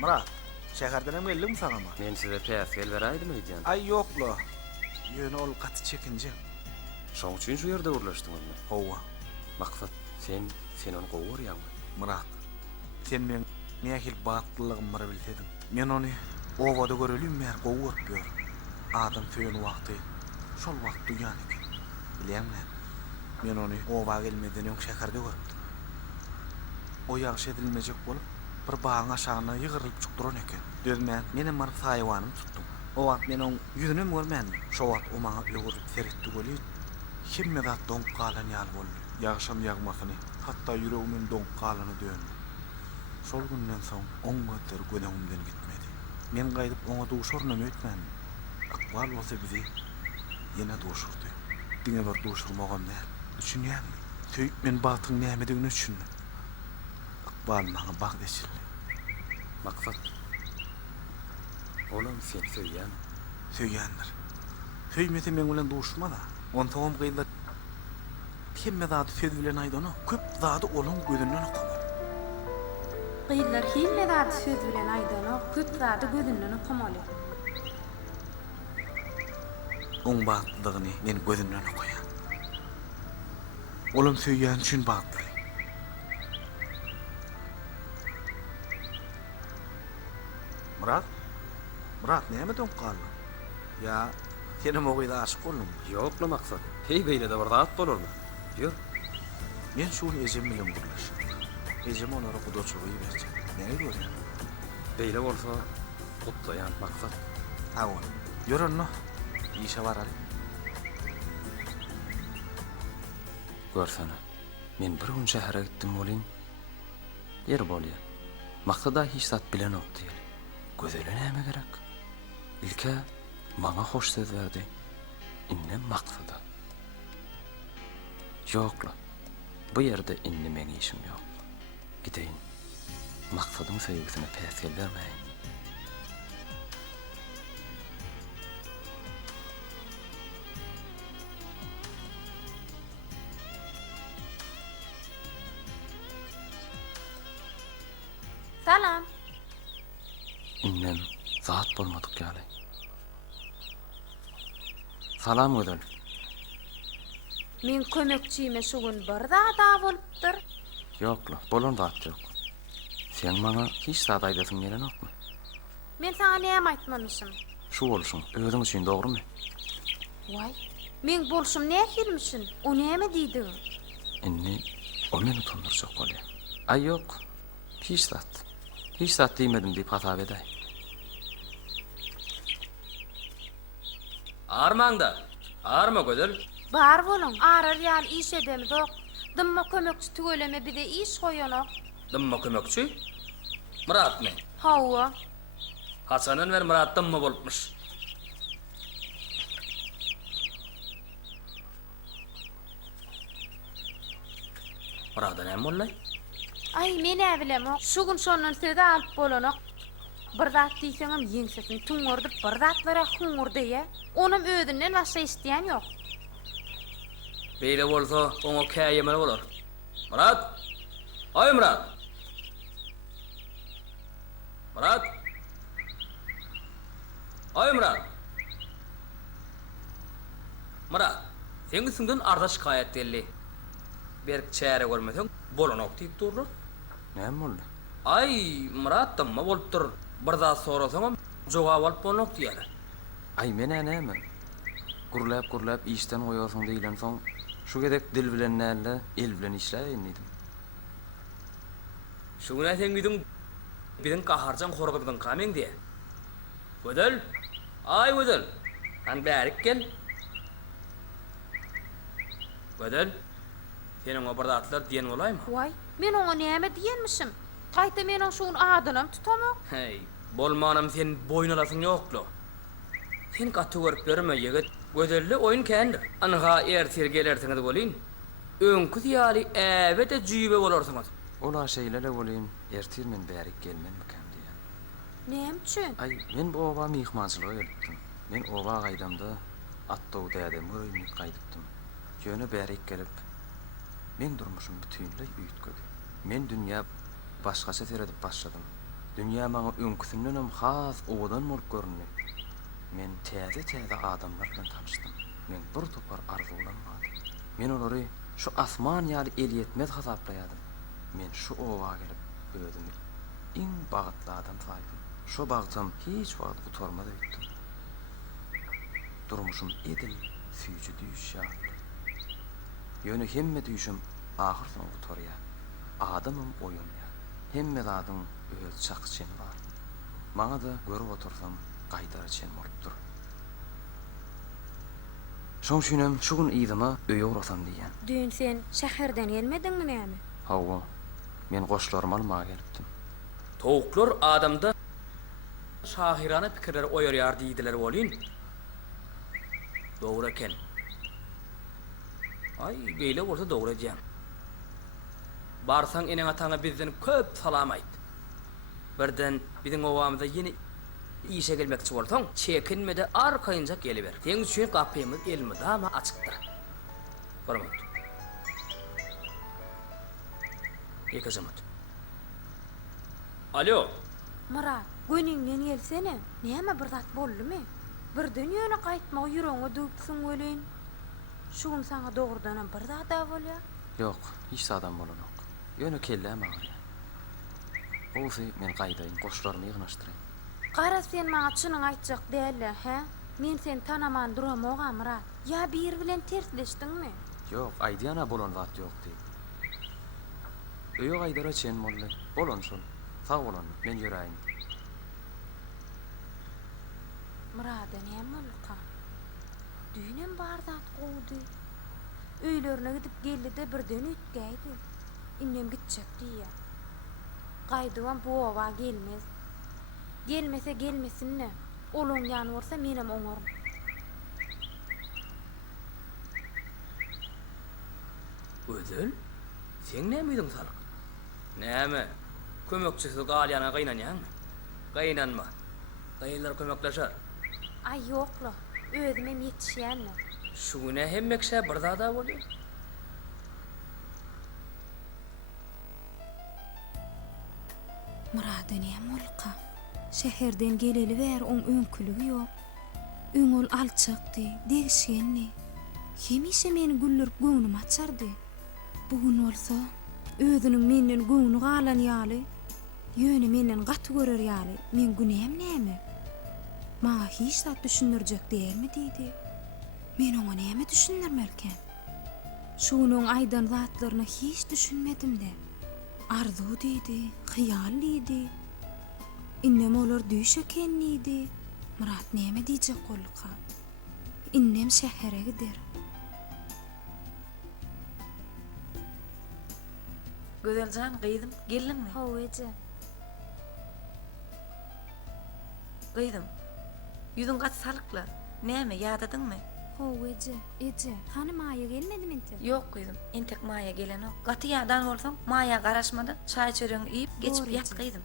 Murat, şäherden geldim saňama. Men size päsgel beräýdim eýdin. Ay ýokla. Ýöne ol gaty çekinje. Şoň üçin şu ýerde urlaşdyňyzmy? Howa, Maksat, sen onu gowur ýa-mı? Murat. Sen men nähil batlylygymry bilsedim. Men ony owada görelim mer gowurpýar. Adam söýen wagty şol wagt duýan eken. Bilýärmi? Men ony owa gelmeden öň şäherde görüpdim. O ýagşy edilmejek bolup bir bagyň aşagyna ýygyrylyp çykdyran eken. Dözmän menem mar saýwanym tutdum. O wagt men oň ýüzüne görmändim. Şo wagt o maňa ýoguryp seretdi bolýar. Himme zat doňk galan ýaly boldy. Ýagşam ýagmasyny, hatda ýüregimin doňk galany döndü. Şol günden soň oň götler gödäňimden gitmedi. Men gaýdyp oňa duşurnym ötmän. Akbal bolsa bizi ýene duşurdy. Diňe bir duşurmagan näme? Düşünýärmi? Söýüp men batyň nämedigini düşündi. Akbal maňa bak deşildi. Maksat. Olam sen söýýän. Söýýändir. Söýmese men bilen duşurma da. Ontoğum gıyla himme zat söz bilen aýdany köp zady olan gözünden okalar. Gıylar himme zat söz bilen aýdany köp zady gözünden okamaly. Oň batlygyny men gözünden okaýan. Olam söýýän üçin batly. Murat näme dön galy? Ya senem ogyda aşyk boldum. Ýokla maksat. Hey beýle de bir zat bolarmy? Ýok. Men şuny ejem bilen gurlaşyp. Ejem onlara gudoçlugy berjek. Näme görýär? Beýle bolsa gutlaýan maksat. Ha oğlum. Yürün no. İşe varal. Görsene. Men bir gün şähere gitdim bolyn. Yer bolýar. Maksada hiç zat bilen ok diýil. Gözele näme gerek? İlke maňa hoş söz berdi. Innem maksada. Ýokla. Bu ýerde indi meň işim ýok. Gideýin. Maksadyň söýgüsine päsgel bermeýin. Salam. Innem zat bolmadyk ýaly. Salam gödel. Men kömekçime şu gün bir zat bolupdyr. Ýokla, bolan zat ýok. Sen maňa hiç zat aýdasyň gelen okmy? Men sana näme aýtmamışym? Şu bolşuň, özüň üçin dogrymy? Vay. Men bolşum nähilmişin? O näme diýdi? Inni o meni utandyrjak bolýar. Ay ýok. Hiç zat diýmedim diýip hatap edäý. Armanda. Arma gödel. Bar bolun. Arar ýaly iş edemi zok. Dymma kömekçi tügeleme bir de iş goýanok. Dymma kömekçi. Murat men. Hawa. Hasan'ın ver Murat dymma bolupmuş. Murat'a näme bollay? Ay men äbilem ok. Şu gün şondan söz alyp bolanok. Bir zat diýseňem ýeňsesini tuňurdyp bir zatlara huňurdy ýa. Onam özünden başga isleýän ýok. Beýle bolsa oňa käýemeli bolar. Murat. Ay Murat. Murat. Ay Murat. Murat. Sen üstünden arda şikayet geldi. Berk çäre görmeseň bolanok diýip durlar. Näme boldy? Ay Murat dymma bolupdyr. Bir zat sorasaňam jogap alyp bolanok diýerler. Ay men näme? Gurlap işten goýasyň diýilen soň şu gedek dil bilen näle, el bilen işläýin diýdim. Şuna sen biziň gaharjan horgadyň kameň diýe. Gödel. Ay gödel. Han bärik gel. Gödel. Senin o bardatlar diýen bolaymy? Vay. Men oňa näme diýenmişim? Taýta meniň şuň adynam tutamok. Hey, bolmanam sen boyun alasyň ýoklu. Sen gaty görüp berme ýigit. Gödelle oyun kendir. Anaga ertir gelersiňiz bolyn. Öňkü ýaly äbede jüýbe bolarsyňyz. Ola şeýlele bolyn, ertir men bärik gelmenmiken diýen. Näme üçin? Ay men bu oba mihmançylyga gelipdim. Men oba gaýdamda atda udäde möýmik gaýdypdym. Jöne bärik gelip men durmuşum bütünlei üýtgedi. Men dünýä başgaça seredip başladım. Dünýä maňa öňküsünden has owadan bolup görünýär. Men täze adamlar bilen tanışdym. Men bir topar arzulanmady. Men olary şu asman ýaly el ýetmez hasaplaýadym. Men şu owa gelip özümi iň bagtly adam saýdym. Şu bagtym hiç wagt gutarmady öýtdim. Durmuşum edil, süýjü düşýär. Ýöne hemme düşüm ahyrdan gutarýar. Adamym oýunýar. Hemme zadyň öz çaqçyny bar. Maňa da görüp otursam gaýdara çen bolupdyr. Şoň şünem şu gün ýygyma öýe urasam diýen. Dün sen şäherden gelmediňmi näme? Hawa, men goşlarym almaga gelipdim. Towuklar adamda şahirana pikirler oýarýar diýdiler bolyn. Dogry eken. Ay, beýle bolsa dogry diýen. Barsaň eneň ataňa bizden köp salam aýt. Birden biziň owamyza ýene işe gelmekçi bolsaň, çekinmede arkaýynja geliber. Seň üçin gapymyz elmide ama açykda. Barmat. Ekajamat. Alo. Murat, göniňden gelsene. Näme bir zat boldymy? Bir dünýäne gaýtmak ýüregiňe döküň welin. Şuň saňa dogrudan bir zat da bolýar. Yok, hiç adam bolanok. Ýöne kelle maňa. Olsa men gaýdaýyn, goşlarymy ýygnaşdyrayım. Gara sen maňa çynyň aýtjak dälle, he? Men sen tanaman duramagam Murat. Ya bir bilen tersleşdiňmi? Yok, aýdýana bolan zat ýok diýip. Öýe gaýdara çen bolla. Bolan şol. Sag bolan, men ýöräýin. Murada näme bolka? Düýnem bar zat gowdy. Öýlerine gidip geldi birden ötgäýdi. Innem gitjek diýär. Gaýdywam bu owa gelmez. Gelmese gelmesinne. Olum ýany bolsa menem oňarym. Ödül? Sen näme ýydyň salyk? Näme? Kömekçisi galyana gaýnanýan? Gaýnanma. Gaýlar kömekleşer. Ay ýokla. Özüme ýetişýänler. Şuna hemmekşe bir zada bolýar. Murada näme bolka? Şäherden geleli bäri oň öňküligi ýok. Öňül alçakdy, degişgenli. Hemişe meni güllürip göwnüm açardy. Bugün bolsa özüniň menden göwnü galan ýaly, ýöne menden gaty görer ýaly. Men günem näme? Maňa hiç zat düşündirjek diýermi diýdi. Men oňa näme düşündirmerken? Şunyň aýdan zatlaryny hiç düşünmedim de. Arzu diýdi, hyýal diýdi. Innem olar düş ekenliydi. Murat näme diýjek bolka? Innem şähere gider. Gözeljan, gyýdym, gelinmi? Howece. Gyýdym. Ýüzüň gaty salykla. Näme, ýadadyňmy? Howece, ece. Hany maýa gelmedimi ente? Ýok gyýdym, entek maýa gelenok. Gaty ýadan bolsaň, maýa garaşmady, çaý çöreňi iýip geçip Doğru ýat gyýdym.